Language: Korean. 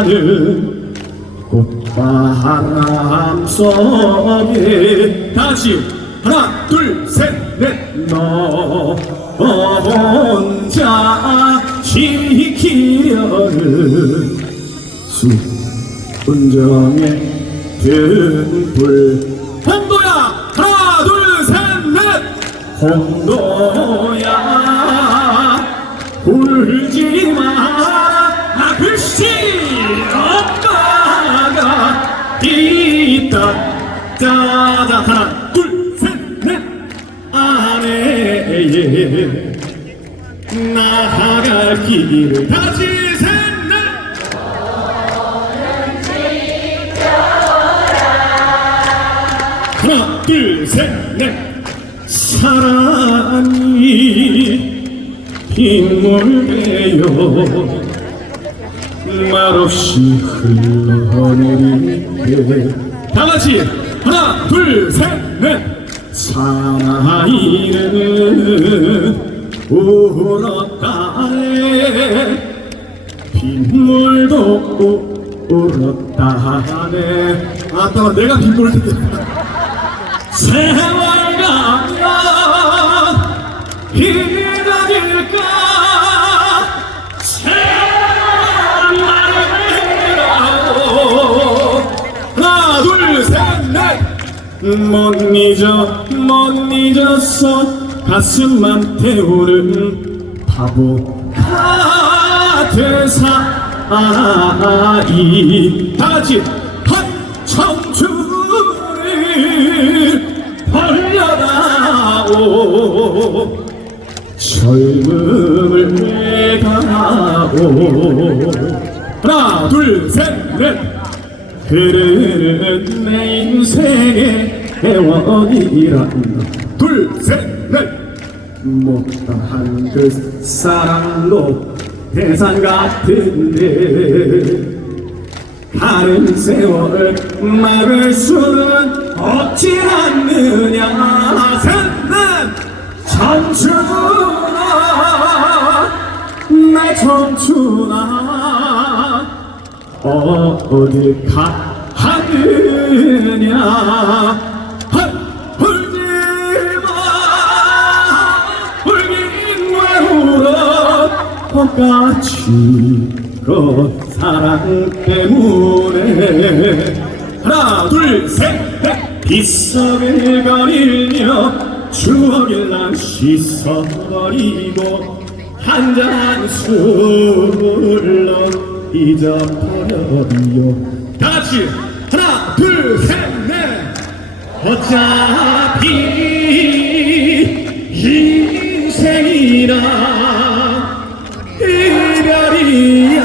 나는 꽃바람 속에 다시 하나 둘 셋 넷 너 혼자 지키려는 수운정의 등불. 홍도야! 하나 둘 셋 넷. 홍도야! 울지 마. 글씨! 엄마가 있다. 짜자. 하나 둘 셋 넷. 아내의 나아갈 길을 다시 셋넷. 하나 둘 셋 넷. 사랑이 빗물되어 말없이 흘러내리게. 다같이 하나 둘셋넷. 사나이는 울었다네. 빗물도 울었다네. 아따 내가 빗물을 세월 가면 기다릴까 못 잊어 못 잊었어. 가슴만 태우는 바보 같은 사이 다 같이 청춘을 벌려다오. 젊음을 내가오. 하나 둘셋넷 흐르는 내 인생의 애원이란 둘셋넷. 못다한 그 사랑로 대상 같은데 다른 세월을 막을 수는 없지 않느냐. 셋넷. 청춘아 내 청춘아 울긴 왜 울어 똑같이 그 사랑 때문에. 하나 둘셋넷. 빗속을 거리며 추억을 난 씻어버리고 한잔 술로 잊어버 어디요. 다 같이 하나 둘셋넷. 어차피 인생이란 이별이야.